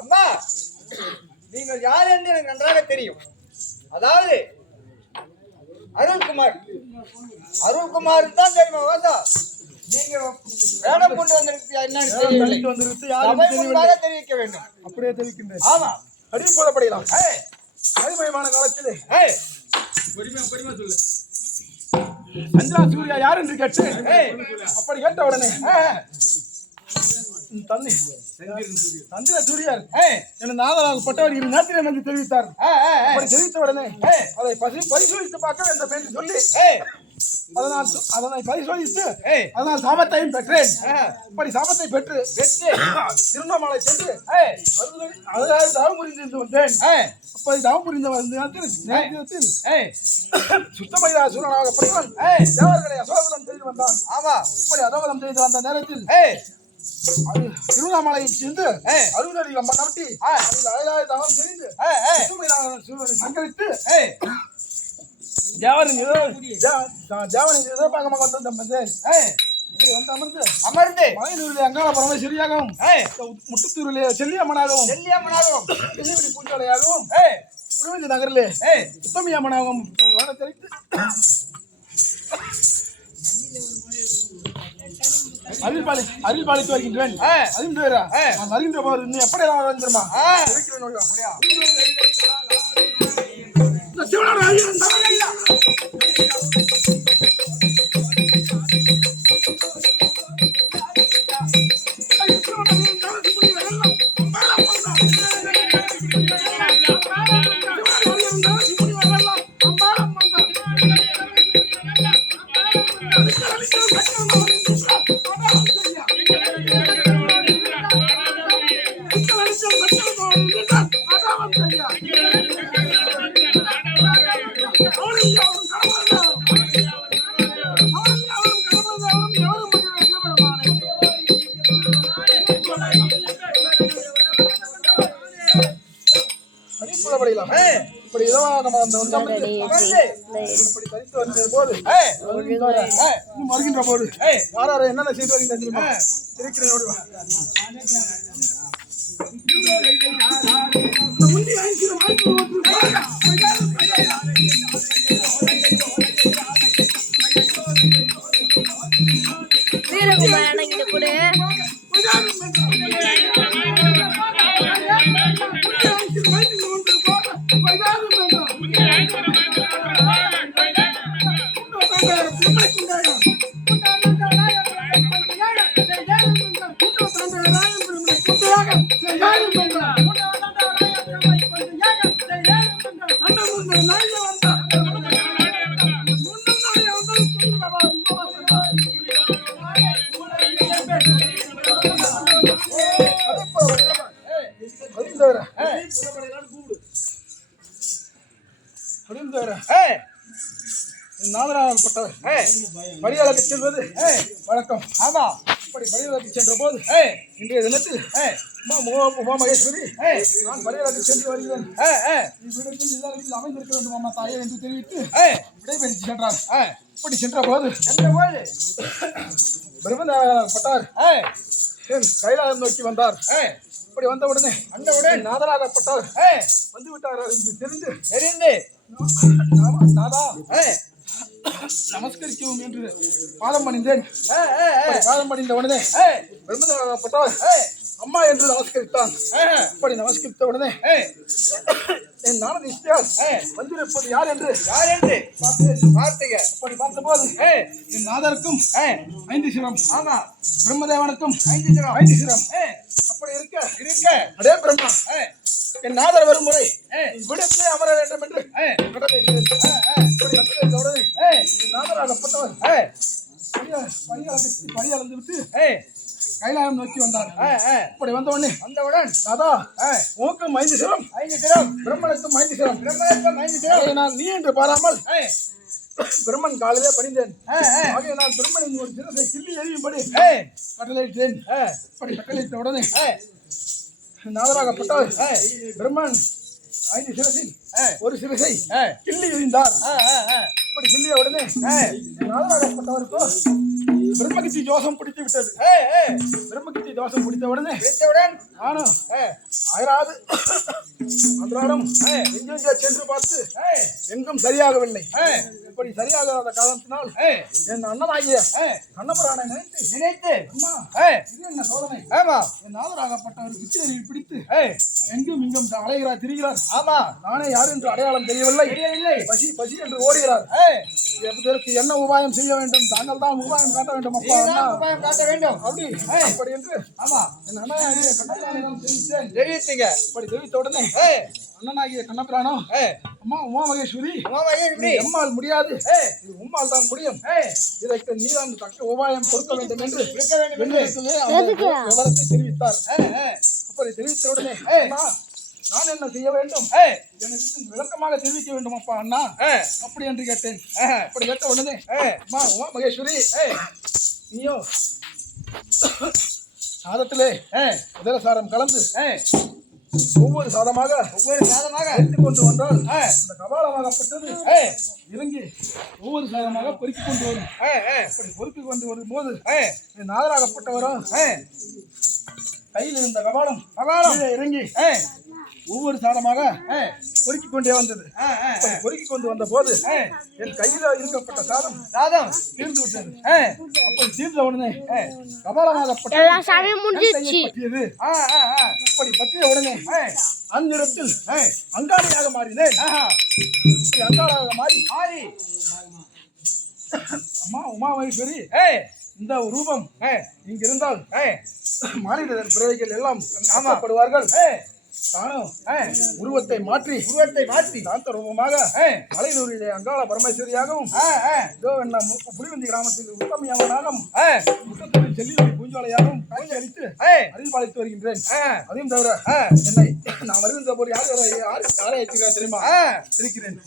அம்மா, நீங்கள் யார் என்று எனக்கு நன்றாக தெரியும். அதாவது அருள்குமார் தான் தெரியுமா? வாசா, நீங்க வேடம் கொண்டு வந்திருப்பீங்க என்னன்னு தெரிவிக்க வேண்டும். அப்படியே தெரிவிக்கின்றேன். ஆமா, அடி போடப்படலாம். அடிமயமான காலத்தில் சொல்லு அஞ்சா சூர்யா யார் என்று கேட்டு அப்படி கேட்ட உடனே சந்திர சூரியர் என நாதராகப்பட்டவர் இரு நேரத்திலே வந்து தெரிவித்தார். அப்படி தெரிவித்த உடனே அதை பரிசோதித்து பார்க்க வேண்டும் என்று சொல்லி அதனை பரிசோதித்து அதனால் சாபத்தையும் பெற்றேன். அப்படி சாபத்தை பெற்று திருவண்ணாமலை சென்று அதனால் தவம் புரிந்து வந்தேன். அப்படி தவம் புரிந்த நேரத்தில் சுத்தமயிலா சூரனாகப்பட்டவன் தேவர்களை அசோகனம் செய்து வந்தான். ஆமா, அப்படி அசோகனம் செய்து வந்த நேரத்தில் திருவண்ணாமலையை சென்று அருள்நடி நம்பி அழகாக தவம் தெரிந்து சங்கரித்து தேவனின் எதிர்பார்க்கமாக அமர்ந்து மலையூரிலே அங்காள பரமேஸ்வரியாகவும் முட்டுத்தூரிலே செல்லியம்மனாகவும் வெள்ளியடி பூஞ்சாலையாகவும் புலிவெளி நகரிலே உத்தமி அம்மனாகவும் தெரிவித்து அருள் பாலித்து வருகின்றேன். வருகின்ற போது இன்னும் எப்படி தெரியுமா? வருகின்ற போது யாராரு என்னென்ன செய்து வருகின்ற தெரியுமா? நாதராகப்பட்டவர் பரியாளுக்கு செல்வது வழக்கம். ஆமா, அப்படி பரியாளுக்கு சென்ற போது இன்றைய தினத்தில் உமாமகேஸ்வரி நான் பரியாளுக்கு சென்று வருகிறேன். இவ்விடத்தில் அமைந்திருக்க வேண்டும் அம்மா தாயே என்று தெரிவித்து விடைபெற்று சென்றார். இப்படி சென்ற போது பிரம்மநாதப்பட்டார் கைலாயம் நோக்கி வந்தார். இப்படி வந்தவுடனே நாதராகப்பட்டார் வந்து விட்டார் என்று தெரிந்து நாதா நமஸ்கரிக்கவும் என்று பாதம் பணிந்தேன். பாதம் பணிந்த உடனே பிரம்மநாதப்பட்டார் அம்மா என்று நமஸ்கரித்தான். இப்படி நமஸ்கரித்த உடனே என் நானது இஷ்டியார் வந்திருப்பது யார் என்று பார்த்தீங்க. அப்படி பார்த்தபோது என் நாதருக்கும் 5 சிரம், ஆமா பிரம்மதேவனுக்கும் 5 சிரம். அப்படி இருக்க அதே பிரம்மா என் நாதர் வரும் முறை விடத்திலே அமர வேண்டும் என்று நாதராகப்பட்டவர் பணி அளந்து விட்டு கைலாயம் நோக்கி வந்தார். இப்படி வந்தவுடன் நாதா உனக்கும் 5 சிரம், பிரம்மனுக்கும் 5 சிரம். நான் நீ என்று பாராமல் பிரம்மன் காலிலே பணிந்தேன். ஆகிய நான் பிரம்மனின் ஒரு சிரசை கிள்ளி எறியும்படி கட்டளையிட்டேன். இப்படி கட்டளையிட்ட உடனே நாதராகப்பட்டவர் பிரம்மன் 5 சிரசில் ஒரு சிரசை கிள்ளி எறிந்தார். இப்படி கிள்ளிய உடனே நாதராகப்பட்டவருக்கோ பிரம்மகித்தி தோஷம் பிடித்து விட்டது. பிரம்மகித்தி தோஷம் பிடித்த உடனே நானும் அயராது அன்றாடம் எங்கெங்கே சென்று பார்த்து எங்கும் சரியாகவில்லை. இப்படி சரியாகாத காரணத்தினால் என் அண்ணனாகிய கண்ணபுரானை நினைத்து அம்மா இது என்ன சோதனை? என் நாதராகப்பட்டவர் குச்சியை பிடித்து எங்கும் இங்கும் அலைகிறார், திரிகிறார். நானே யார் என்று அடையாளம் தெரியவில்லை. பசி பசி என்று ஓடுகிறார். இதற்கு என்ன உபாயம் செய்ய வேண்டும்? தாங்கள் தான் உபாயம் காட்ட வேண்டும். அப்பா காட்ட வேண்டும் அப்படி என்று என் அண்ணனாகிய கண்ணபுரானிடம் தெரிவித்தீங்க. இப்படி தெரிவித்த உடனே அண்ணனாகிய கண்ணபுராணம் அம்மா உமா மகேஸ்வரி எம்மால் முடியாது, இது உம்மால் தான் முடியும். இதற்கு நீதான் தக்க உபாயம் கொடுக்க வேண்டும் என்று விவரத்தை தெரிவித்தார். அப்படி தெரிவித்த உடனே நான் என்ன செய்ய வேண்டும்? எனக்கு விளக்கமாக தெரிவிக்க வேண்டும் அப்பா அண்ணா அப்படி என்று கேட்டேன். அப்படி கேட்ட உடனே அம்மா உமா மகேஸ்வரி நீயோ சாதத்திலே முதலசாரம் கலந்து ஒவ்வொரு சாதமாக எடுத்துக் கொண்டு வந்தால் இந்த கபாலமாகப்பட்டது இறங்கி ஒவ்வொரு சாதமாக பொறுக்கிக் கொண்டு வரும். அப்படி பொறுக்கிக் கொண்டு வரும்போது நாதராகப்பட்டவரும் கையில் இருந்த கபாலம் இறங்கி ஒவ்வொரு சாதமாக பொறுக்கிக் கொண்டே வந்தது. பொறுக்கிக் கொண்டு வந்த போது என் கையில இருக்கப்பட்ட சாதம் தீர்ந்து விட்டது. அப்படி தீர்ந்த உடனே கபாலமாகப்பட்டது அப்படி பற்றிய உடனே அந்த இடத்தில் அங்காளியாக மாறினேன். அங்காளாக மாறி அம்மா உமா மகேஸ்வரி இந்த ரூபம் இங்கிருந்தால் மாநில பிறவைகள் எல்லாம் ஆமாப்படுவார்கள். தானும் உருவத்தை மாற்றி தாந்த ரூபமாக மலையூரிலே அங்காள பரமேஸ்வரியாகவும் புலிவந்தி கிராமத்தில் உத்தமியாகவும் செல்லி பூஞ்சோலையாகவும் காட்சி அளித்து அறிவாளித்து வருகின்றேன். அதையும் தவிர என்னை நான் வருகின்ற போது யாரை ஏற்றுகிறார் தெரியுமா? இருக்கிறேன்.